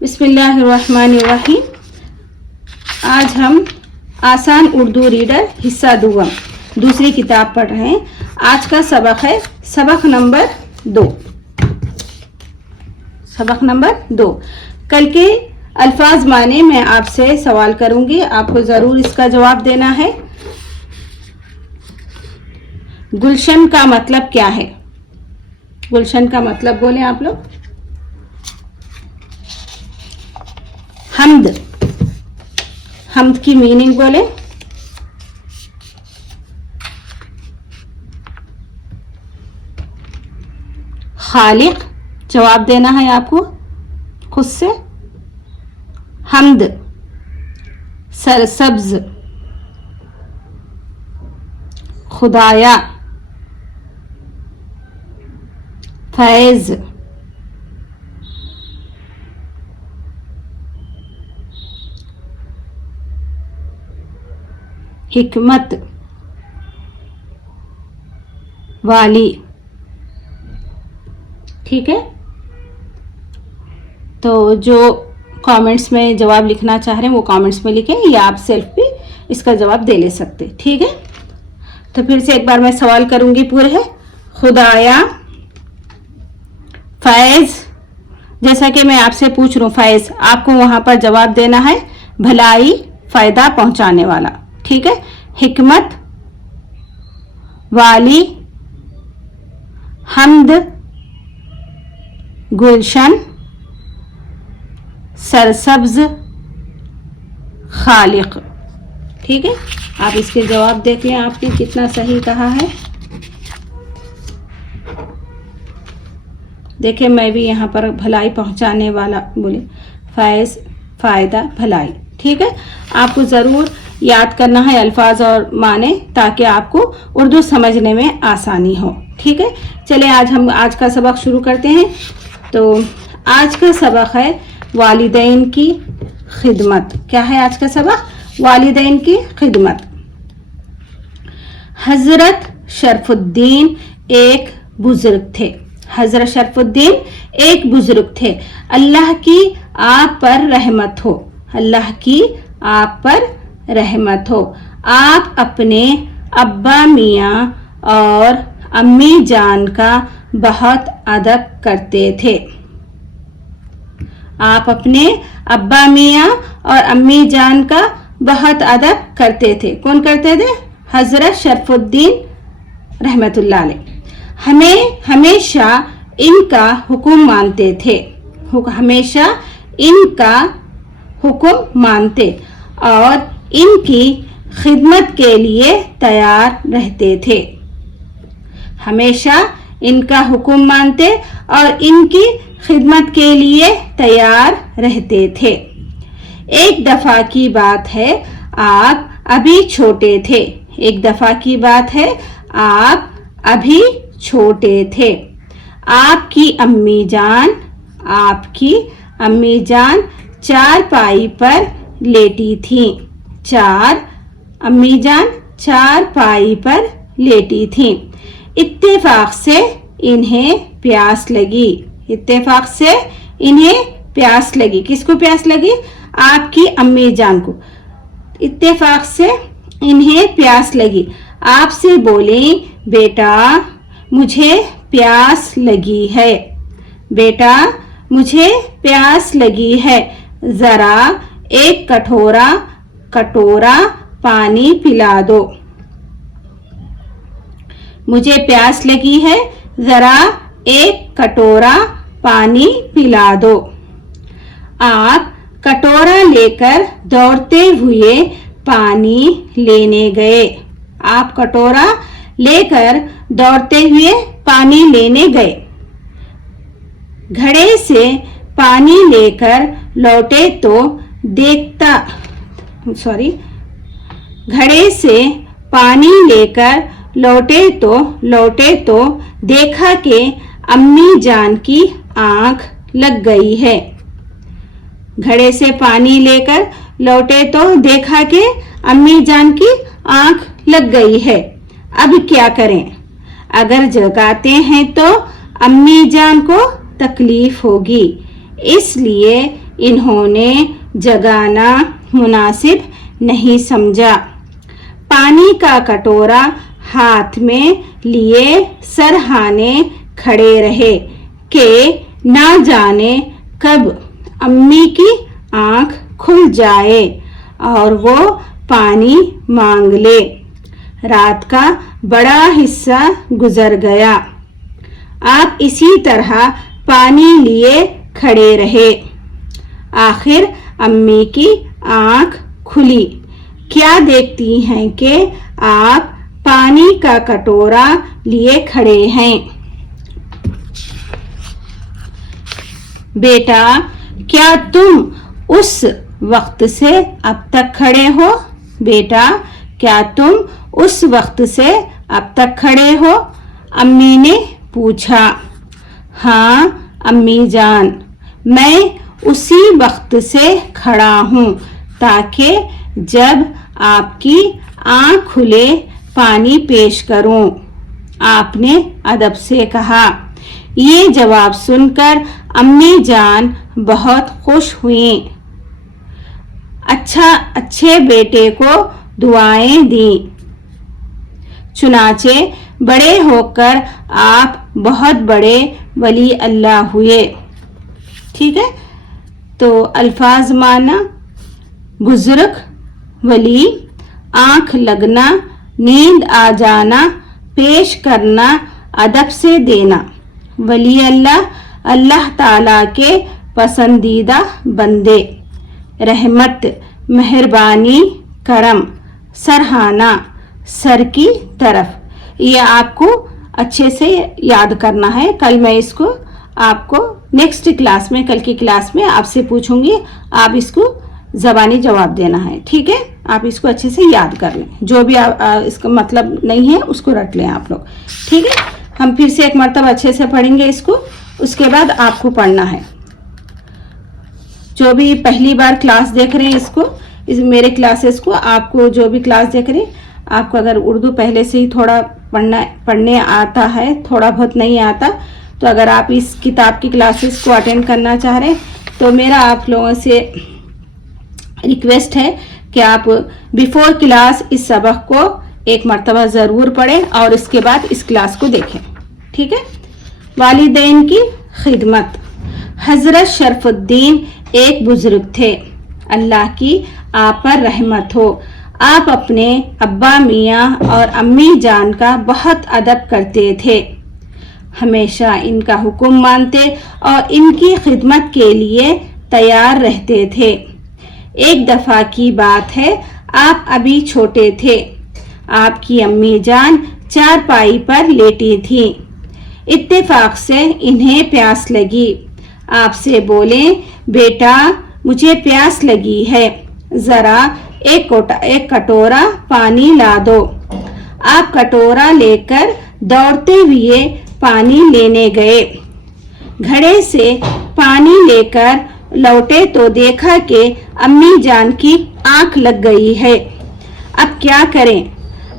बिस्मिल्लाहिर्रहमानिर्रहीम। आज हम आसान उर्दू रीडर हिस्सा दुगम दूसरी किताब पढ़ रहे हैं। आज का सबक है सबक नंबर 2। सबक नंबर 2। कल के अल्फाज माने मैं आपसे सवाल करूंगी, आपको ज़रूर इसका जवाब देना है। गुलशन का मतलब क्या है? गुलशन का मतलब बोले आप लोग। हम्द, हम्द की मीनिंग बोले। खालिक, जवाब देना है आपको खुद से। हम्द, सरसब्ज, खुदाया, फैज, हिकमत, वाली। ठीक है, तो जो कमेंट्स में जवाब लिखना चाह रहे हैं वो कमेंट्स में लिखें, या आप सेल्फ भी इसका जवाब दे ले सकते। ठीक है, तो फिर से एक बार मैं सवाल करूंगी पूरे है। खुदाया, फैज, जैसा कि मैं आपसे पूछ रहा हूँ फैज, आपको वहां पर जवाब देना है भलाई, फायदा पहुंचाने वाला। ठीक है, हिकमत, वाली, हम्द, गुलशन, सरसब्ज, खालिक। ठीक है, आप इसके जवाब देख लें आपने कितना सही कहा है। देखिए मैं भी यहाँ पर भलाई पहुंचाने वाला बोले, फैज, फायदा, भलाई। ठीक है, आपको ज़रूर याद करना है अल्फाज और माने, ताकि आपको उर्दू समझने में आसानी हो। ठीक है, चले आज का सबक शुरू करते हैं। तो आज का सबक है वालिदैन की खिदमत। क्या है आज का सबक? वालिदैन की खिदमत। हजरत शरफुद्दीन एक बुजुर्ग थे। हजरत शरफुद्दीन एक बुजुर्ग थे। अल्लाह की आप पर रहमत हो। अल्लाह की आप पर रहमत हो। आप अपने अब्बा मियाँ और अम्मी जान का बहुत अदब करते थे। आप अपने अब्बा मियाँ और अम्मी जान का बहुत अदब करते थे। कौन करते थे? हजरत शरफुद्दीन रहमतुल्लाह अलैह। हमें हमेशा इनका हुक्म मानते थे। हमेशा इनका हुक्म मानते और इनकी खिदमत के लिए तैयार रहते थे। हमेशा इनका हुक्म मानते और इनकी खिदमत के लिए तैयार रहते थे। एक दफा की बात है, आप अभी छोटे थे। एक दफा की बात है, आप अभी छोटे थे। आपकी अम्मी जान चारपाई पर लेटी थीं। अम्मी जान चारपाई पर लेटी थीं। इत्तेफाक से इन्हें प्यास लगी। इत्तेफाक से इन्हें प्यास लगी। किसको प्यास लगी? आपकी अम्मी जान को। इत्तेफाक से इन्हें प्यास लगी। आपसे बोले, बेटा मुझे प्यास लगी है। बेटा मुझे प्यास लगी है, जरा एक कटोरा पानी पिला दो। मुझे प्यास लगी है, जरा एक कटोरा पानी पिला दो। आप कटोरा लेकर दौड़ते हुए पानी लेने गए। आप कटोरा लेकर दौड़ते हुए पानी लेने गए। घड़े से पानी लेकर लौटे तो घड़े से पानी लेकर लौटे तो देखा कि अम्मी जान की आंख लग गई है। घड़े से पानी लेकर लौटे तो देखा कि अम्मी जान की आंख लग गई है। अब क्या करें? अगर जगाते हैं तो अम्मी जान को तकलीफ होगी, इसलिए इन्होंने जगाना मुनासिब नहीं समझा। पानी का कटोरा हाथ में लिए सरहाने खड़े रहे कि ना जाने कब अम्मी की आंख खुल जाए और वो पानी मांग ले। रात का बड़ा हिस्सा गुजर गया। आप इसी तरह पानी लिए खड़े रहे। आखिर अम्मी की आंख खुली। क्या देखती हैं कि आप पानी का कटोरा लिए खड़े हैं। बेटा, क्या तुम उस वक्त से अब तक खड़े हो? बेटा, क्या तुम उस वक्त से अब तक खड़े हो? अम्मी ने पूछा। हाँ अम्मी जान, मैं उसी वक्त से खड़ा हूँ ताकि जब आपकी आँख खुले पानी पेश करूं। आपने अदब से कहा। ये जवाब सुनकर अम्मी जान बहुत खुश हुई। अच्छे बेटे को दुआएं दी। चुनाचे बड़े होकर आप बहुत बड़े वली अल्लाह हुए। ठीक है, तो अल्फाज माना बुजुर्ग, वली, आंख लगना, नींद आ जाना, पेश करना, अदब से देना। वली अल्लाह, अल्लाह ताला के पसंदीदा बंदे। रहमत, मेहरबानी, करम, सरहाना, सर की तरफ। ये आपको अच्छे से याद करना है। कल मैं इसको आपको नेक्स्ट क्लास में, कल की क्लास में आपसे पूछूंगी, आप इसको ज़बानी जवाब देना है। ठीक है, आप इसको अच्छे से याद कर लें। जो भी इसका मतलब नहीं है उसको रट लें आप लोग। ठीक है, हम फिर से एक मरतबा अच्छे से पढ़ेंगे इसको, उसके बाद आपको पढ़ना है। जो भी पहली बार क्लास देख रहे हैं इसको, मेरे क्लासेस को, आपको जो भी क्लास देख रहे हैं, आपको अगर उर्दू पहले से ही थोड़ा पढ़ने आता है, थोड़ा बहुत नहीं आता, तो अगर आप इस किताब की क्लासेस को अटेंड करना चाह रहे हैं तो मेरा आप लोगों से रिक्वेस्ट है कि आप बिफोर क्लास इस सबक को एक मरतबा ज़रूर पढ़ें और इसके बाद इस क्लास को देखें। ठीक है। वालिदैन की खिदमत। हज़रत शरफुद्दीन एक बुजुर्ग थे, अल्लाह की आप पर रहमत हो। आप अपने अब्बा मियाँ और अम्मी जान का बहुत अदब करते थे, हमेशा इनका हुक्म मानते और इनकी खिदमत के लिए तैयार रहते थे। एक दफ़ा की बात है, आप अभी छोटे थे। आपकी अम्मी जान चारपाई पर लेटी थी। इत्तेफाक से इन्हें प्यास लगी। आपसे बोले, बेटा मुझे प्यास लगी है, ज़रा एक कटोरा पानी ला दो। आप कटोरा लेकर दौड़ते हुए पानी लेने गए। घड़े से पानी लेकर लौटे तो देखा कि अम्मी जान की आंख लग गई है। अब क्या करें?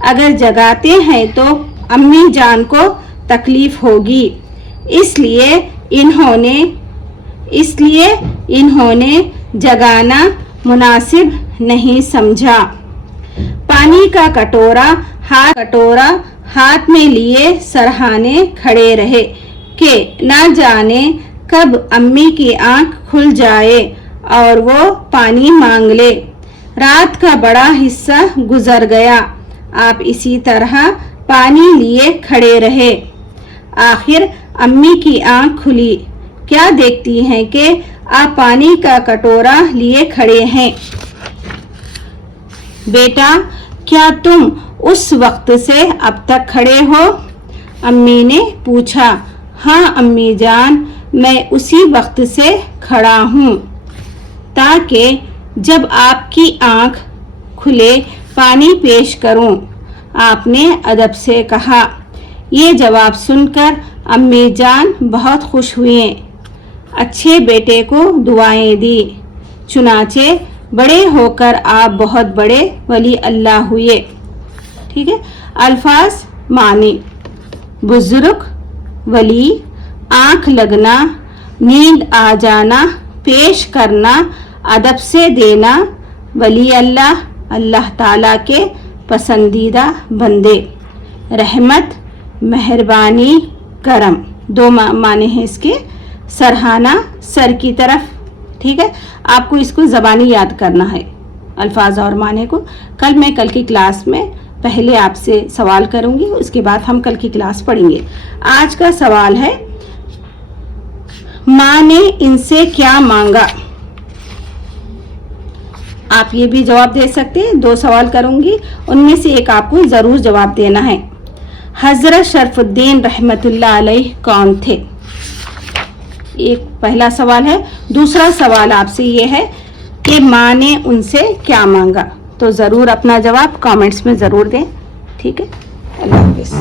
अगर जगाते हैं तो अम्मी जान को तकलीफ होगी, इसलिए इन्होंने जगाना मुनासिब नहीं समझा। पानी का कटोरा हाथ में लिए सरहाने खड़े रहे कि ना जाने कब अम्मी की आंख खुल जाए और वो पानी मांग ले। रात का बड़ा हिस्सा गुजर गया। आप इसी तरह पानी लिए खड़े रहे। आखिर अम्मी की आंख खुली। क्या देखती हैं कि आप पानी का कटोरा लिए खड़े हैं। बेटा, क्या तुम उस वक्त से अब तक खड़े हो? अम्मी ने पूछा। हाँ अम्मी जान, मैं उसी वक्त से खड़ा हूँ ताकि जब आपकी आंख खुले पानी पेश करूँ। आपने अदब से कहा। ये जवाब सुनकर अम्मी जान बहुत खुश हुए। अच्छे बेटे को दुआएं दी। चुनाचे बड़े होकर आप बहुत बड़े वली अल्लाह हुए। ठीक है। अल्फाज मानी। बुजुर्ग, वली, आंख लगना, नींद आ जाना, پیش کرنا, ادب سے دینا, ولی اللہ, اللہ تعالیٰ کے پسندیدہ بندے, رحمت, مہربانی, کرم, دو معنی ہیں اس کے, سرہانا, سر کی طرف. ٹھیک ہے, آپ کو اس کو زبانی یاد کرنا ہے الفاظ اور معنی کو. کل کی کلاس میں پہلے آپ سے سوال کروں گی, اس کے بعد ہم کل کی کلاس پڑھیں گے. آج کا سوال ہے, ماں نے ان سے کیا مانگا؟ آپ یہ بھی جواب دے سکتے ہیں. 2 سوال کروں گی, ان میں سے ایک آپ کو ضرور جواب دینا ہے. حضرت شرف الدین رحمت اللہ علیہ کون تھے؟ ایک پہلا سوال ہے. دوسرا سوال آپ سے یہ ہے کہ ماں نے ان سے کیا مانگا؟ تو ضرور اپنا جواب کامنٹس میں ضرور دیں. ٹھیک ہے, اللہ حافظ.